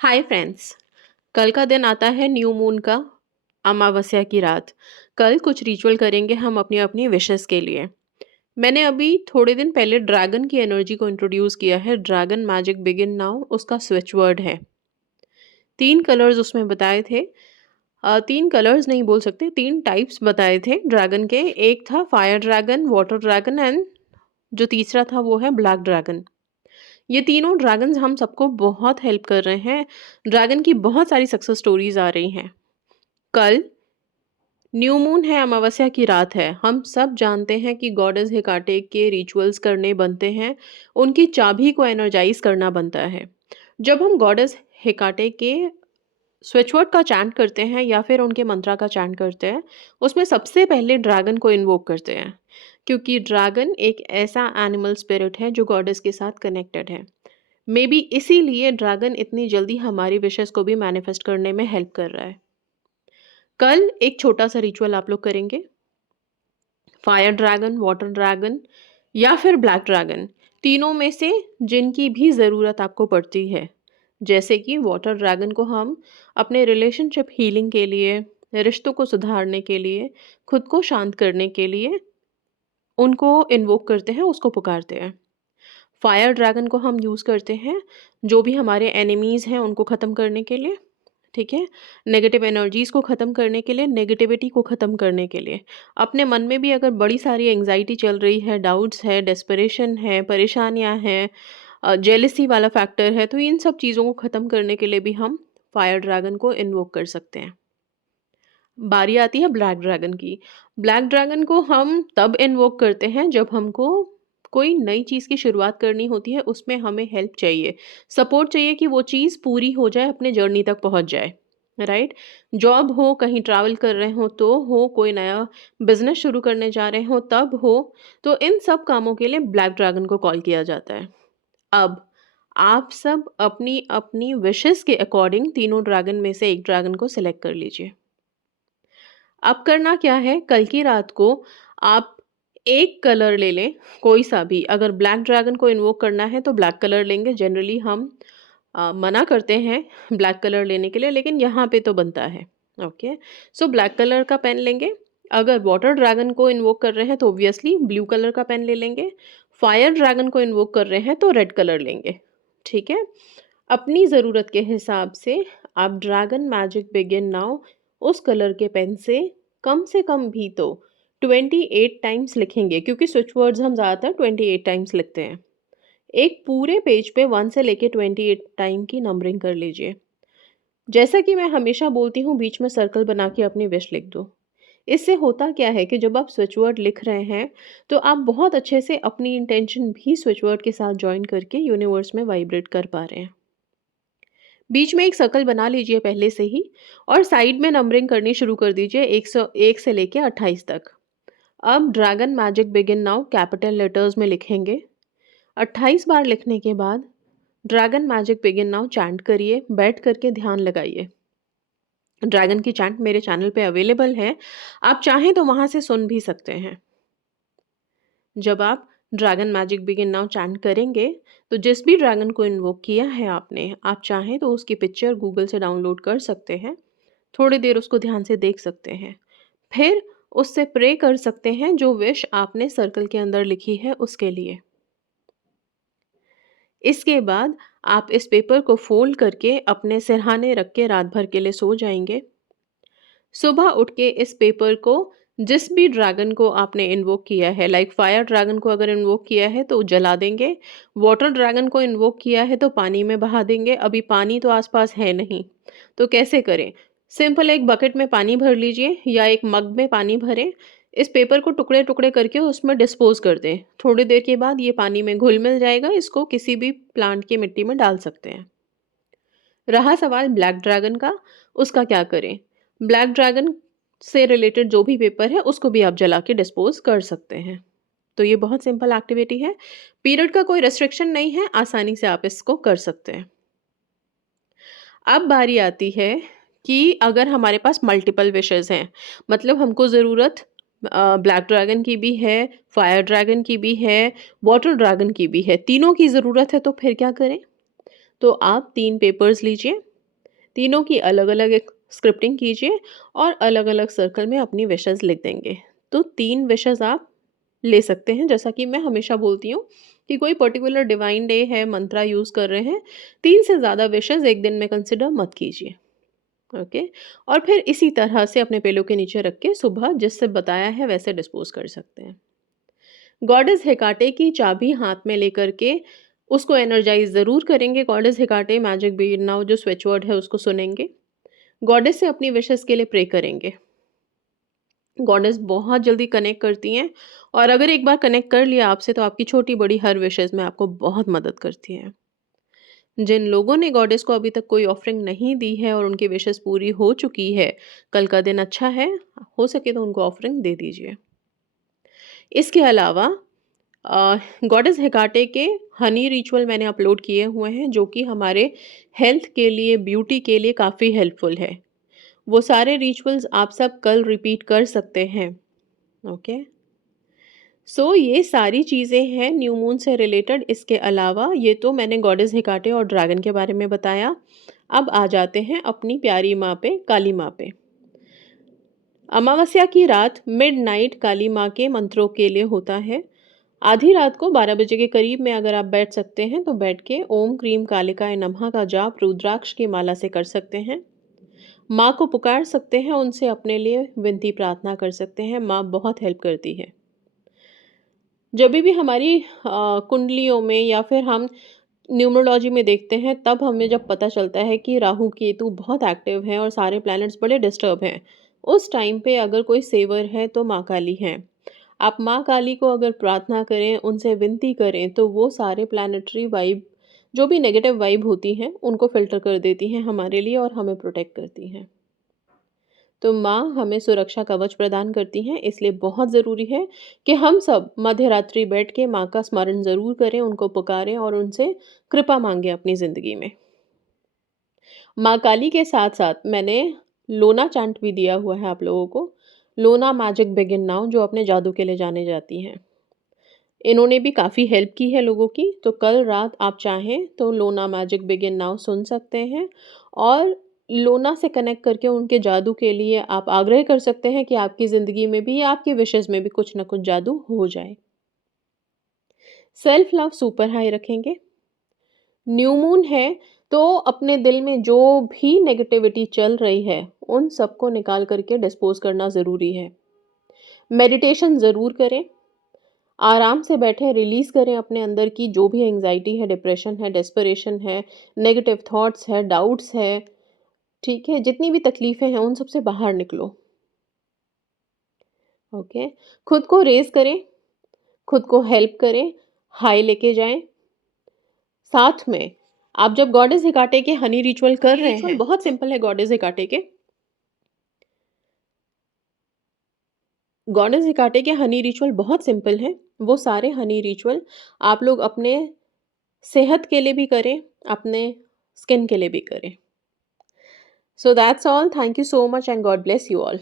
Hi friends. कल का दिन आता है न्यू मून का, अमावस्या की रात। कल कुछ रिचुअल करेंगे हम अपनी अपनी विशेस के लिए। मैंने अभी थोड़े दिन पहले ड्रैगन की एनर्जी को इंट्रोड्यूस किया है। ड्रैगन मैजिक बिगिन नाउ उसका स्विच वर्ड है। 3 कलर्स उसमें बताए थे। 3 कलर्स नहीं बोल सकते, 3 टाइप्स बताए थे ड्रैगन के। एक था fire dragon, water dragon and जो तीसरा था वो है ब्लैक ड्रैगन। ये तीनों ड्रैगन्स हम सबको बहुत हेल्प कर रहे हैं। ड्रैगन की बहुत सारी सक्सेस स्टोरीज आ रही हैं। कल न्यू मून है, अमावस्या की रात है। हम सब जानते हैं कि गॉडेस हेकाटे के रिचुअल्स करने बनते हैं। उनकी चाबी को एनर्जाइज करना बनता है। जब हम गॉडेस हेकाटे के स्विच वर्ड का चैंट करते हैं या फिर उनके मंत्रा का चैंट करते हैं, उसमें सबसे पहले ड्रैगन को इन्वोक करते हैं, क्योंकि ड्रैगन एक ऐसा एनिमल स्पिरिट है जो गॉडेस के साथ कनेक्टेड है। मे बी इसीलिए ड्रैगन इतनी जल्दी हमारी विशेस को भी मैनिफेस्ट करने में हेल्प कर रहा है। कल एक छोटा सा रिचुअल आप लोग करेंगे। फायर ड्रैगन, वाटर ड्रैगन या फिर ब्लैक ड्रैगन, तीनों में से जिनकी भी ज़रूरत आपको पड़ती है। जैसे कि वाटर ड्रैगन को हम अपने रिलेशनशिप हीलिंग के लिए, रिश्तों को सुधारने के लिए, खुद को शांत करने के लिए उनको इन्वोक करते हैं, उसको पुकारते हैं। फायर ड्रैगन को हम यूज़ करते हैं जो भी हमारे एनिमीज़ हैं उनको ख़त्म करने के लिए, ठीक है? नेगेटिव एनर्जीज़ को ख़त्म करने के लिए, नेगेटिविटी को ख़त्म करने के लिए। अपने मन में भी अगर बड़ी सारी एंग्ज़ायटी चल रही है, डाउट्स है, डेस्परेशन है, परेशानियाँ हैं, जेलसी वाला फैक्टर है, तो इन सब चीज़ों को ख़त्म करने के लिए भी हम फायर ड्रैगन को इन्वोक कर सकते हैं। बारी आती है ब्लैक ड्रैगन की। ब्लैक ड्रैगन को हम तब इन्वोक करते हैं जब हमको कोई नई चीज़ की शुरुआत करनी होती है, उसमें हमें हेल्प चाहिए, सपोर्ट चाहिए कि वो चीज़ पूरी हो जाए, अपने जर्नी तक पहुँच जाए, राइट? जॉब हो, कहीं ट्रैवल कर रहे हो तो हो, कोई नया बिज़नेस शुरू करने जा रहे हो तब हो, तो इन सब कामों के लिए ब्लैक ड्रैगन को कॉल किया जाता है। अब आप सब अपनी-अपनी विशेज़ के अकॉर्डिंग तीनों ड्रैगन में से एक ड्रैगन को सिलेक्ट कर लीजिए। अब करना क्या है, कल की रात को आप एक कलर ले लें, कोई सा भी। अगर ब्लैक ड्रैगन को इन्वोक करना है तो ब्लैक कलर लेंगे। जनरली हम मना करते हैं ब्लैक कलर लेने के लिए, लेकिन यहाँ पे तो बनता है। ओके, सो ब्लैक कलर का पेन लेंगे। अगर वाटर ड्रैगन को इन्वोक कर रहे हैं तो ऑब्वियसली ब्लू कलर का पेन ले लेंगे। फायर ड्रैगन को इन्वोक कर रहे हैं तो रेड कलर लेंगे, ठीक है? अपनी ज़रूरत के हिसाब से आप ड्रैगन मैजिक बिगिन नाउ उस कलर के पेन से कम भी तो 28 टाइम्स लिखेंगे, क्योंकि स्विच वर्ड्स हम ज़्यादातर 28 टाइम्स लिखते हैं। एक पूरे पेज पे 1 से लेके 28 टाइम की नंबरिंग कर लीजिए। जैसा कि मैं हमेशा बोलती हूँ, बीच में सर्कल बना के अपनी विश लिख दो। इससे होता क्या है कि जब आप स्विच वर्ड लिख रहे हैं, तो आप बहुत अच्छे से अपनी इंटेंशन भी स्विच वर्ड के साथ जॉइन करके यूनिवर्स में वाइब्रेट कर पा रहे हैं। बीच में एक सर्कल बना लीजिए पहले से ही और साइड में नंबरिंग करनी शुरू कर दीजिए 101 से लेके 28 तक। अब dragon magic begin now capital letters में लिखेंगे। 28 बार लिखने के बाद dragon magic begin now chant करिए, बैठ करके ध्यान लगाइए। ड्रैगन की चैंट मेरे चैनल पे अवेलेबल है, आप चाहें तो वहाँ से सुन भी सकते हैं। जब आप dragon magic begin now chant करेंगे, तो जिस भी ड्रैगन को इन्वोक किया है आपने, आप चाहें तो उसकी पिक्चर गूगल से डाउनलोड कर सकते हैं। थोड़ी देर उसको ध्यान से देख सकते हैं। फिर उससे प्रे कर सकते हैं जो विश आपने सर्कल के अंदर लिखी है उसके लिए। इसके बाद आप इस पेपर को फ़ोल्ड करके अपने सिरहाने रख के रात भर के लिए सो जाएँगे। सुबह उठ के इस पेपर को जिस भी ड्रैगन को आपने इन्वोक किया है, लाइक फायर ड्रैगन को अगर इन्वोक किया है तो जला देंगे, वाटर ड्रैगन को इन्वोक किया है तो पानी में बहा देंगे। अभी पानी तो आस-पास है नहीं, तो कैसे करें? सिंपल एक बकेट में पानी भर लीजिए या एक मग में पानी भरें। इस पेपर को टुकड़े-टुकड़े करके उसमें डिस्पोज़ कर दें। थोड़ी देर के बाद ये पानी में घुल-मिल जाएगा, इसको किसी भी प्लांट की मिट्टी में डाल सकते हैं। रहा सवाल ब्लैक ड्रैगन का, उसका क्या करें? ब्लैक ड्रैगन से रिलेटेड जो भी पेपर है, उसको भी आप जला के डिस्पोज़ कर सकते हैं। तो ये बहुत सिंपल एक्टिविटी है। पीरियड का कोई रिस्ट्रिक्शन नहीं है, आसानी से आप इसको कर सकते हैं। अब बारी आती है कि अगर हमारे पास मल्टीपल विशेज़ हैं, मतलब हमको ज़रूरत ब्लैक ड्रैगन की भी है, फायर ड्रैगन की भी है, वाटर ड्रैगन की भी है, तीनों की ज़रूरत है, तो फिर क्या करें? तो आप 3 पेपर्स लीजिए। तीनों की अलग-अलग एक स्क्रिप्टिंग कीजिए और अलग-अलग सर्कल में अपनी विशेज़ लिख देंगे। तो 3 विशेज़ आप ले सकते हैं, जैसा कि मैं हमेशा बोलती हूँ कि कोई पर्टिकुलर डिवाइन डे है, मंत्रा यूज़ कर रहे हैं, 3 से ज़्यादा विशेज़ एक दिन में कंसिडर मत कीजिए। ओके? और फिर इसी तरह से अपने पिलो के नीचे रख के सुबह जिससे बताया है वैसे डिस्पोज़ कर सकते हैं। गॉडेस हेकाटे की चाबी हाथ में लेकर के उसको एनर्जाइज़ ज़रूर करेंगे। गॉडेस हेकाटे मैजिक बीड नाउ जो स्विच वर्ड है उसको सुनेंगे। गॉडेस से अपनी विशेज़ के लिए प्रे करेंगे। गॉडेस बहुत जल्दी कनेक्ट करती हैं और अगर एक बार कनेक्ट कर लिया आपसे तो आपकी छोटी-बड़ी हर विशेज़ में आपको बहुत मदद करती हैं। जिन लोगों ने गॉडेस को अभी तक कोई ऑफरिंग नहीं दी है और उनकी विशेज़ पूरी हो चुकी है, कल का दिन अच्छा है, हो सके तो उनको ऑफरिंग दे दीजिए। इसके अलावा गॉडेस हेकाटे के हनी रिचुअल मैंने अपलोड किए हुए हैं जो कि हमारे हेल्थ के लिए, ब्यूटी के लिए काफ़ी हेल्पफुल है। वो सारे रिचुअल्स आप सब कल रिपीट कर सकते हैं। ओके? ये सारी चीज़ें हैं न्यू मून से रिलेटेड। इसके अलावा ये तो मैंने गॉडेस हेकाटे और ड्रैगन के बारे में बताया। अब आ जाते हैं अपनी प्यारी माँ पे, काली माँ पे। अमावस्या की रात मिडनाइट काली माँ के मंत्रों के लिए होता है। आधी रात को 12 बजे के करीब में अगर आप बैठ सकते हैं तो बैठ के ओम क्रीम कालिकाय नमः का जाप रुद्राक्ष की माला से कर सकते हैं। माँ को पुकार सकते हैं, उनसे अपने लिए विनती प्रार्थना कर सकते हैं। माँ बहुत हेल्प करती है। जभी भी हमारी कुंडलियों में या फिर हम न्यूमरोलॉजी में देखते हैं तब हमें जब पता चलता है कि राहु केतु बहुत एक्टिव हैं और सारे प्लैनेट्स बड़े डिस्टर्ब हैं, उस टाइम पे अगर कोई सेवर है तो माँ काली हैं। आप माँ काली को अगर प्रार्थना करें, उनसे विनती करें तो वो सारे प्लैनेटरी वाइब जो भी नेगेटिव वाइब होती हैं उनको फ़िल्टर कर देती हैं हमारे लिए और हमें प्रोटेक्ट करती हैं। तो माँ हमें सुरक्षा कवच प्रदान करती हैं, इसलिए बहुत ज़रूरी है कि हम सब मध्य रात्रि बैठ के माँ का स्मरण ज़रूर करें, उनको पुकारें और उनसे कृपा माँगे अपनी ज़िंदगी में। माँ काली के साथ-साथ मैंने लोना चैंट भी दिया हुआ है आप लोगों को। लोना मैजिक बिगिन नाउ जो अपने जादू के लिए जानी जाती हैं। इन्होंने भी काफ़ी हेल्प की है लोगों की, तो कल रात आप चाहें तो लोना मैजिक बिगिन नाउ सुन सकते हैं और लोना से कनेक्ट करके उनके जादू के लिए आप आग्रह कर सकते हैं कि आपकी ज़िंदगी में भी या आपकी विशेज़ में भी कुछ न कुछ जादू हो जाए। सेल्फ लव सुपर हाई रखेंगे। न्यू मून है तो अपने दिल में जो भी नेगेटिविटी चल रही है, उन सबको निकाल करके डिस्पोज़ करना ज़रूरी है। मेडिटेशन ज़रूर करें। आराम से बैठें, रिलीज़ करें अपने अंदर की जो भी एंग्ज़ायटी है, डिप्रेशन है, डेस्परेशन है, नेगेटिव थॉट्स है, डाउट्स है, ठीक है? जितनी भी तकलीफ़ें हैं, उन सब से बाहर निकलो, ओके? खुद को रेज़ करें, खुद को हेल्प करें, हाई लेके जाएँ। साथ में आप जब गॉडेस हेकाटे के हनी रिचुअल कर रहे हैं, बहुत सिंपल है गॉडेस हेकाटे के। गॉडेस हेकाटे के हनी रिचुअल बहुत सिंपल हैं। वो सारे हनी रिचुअल आप लोग अपने सेहत के लिए भी करें, अपने स्किन के लिए भी करें। So that's all. Thank you so much and God bless you all.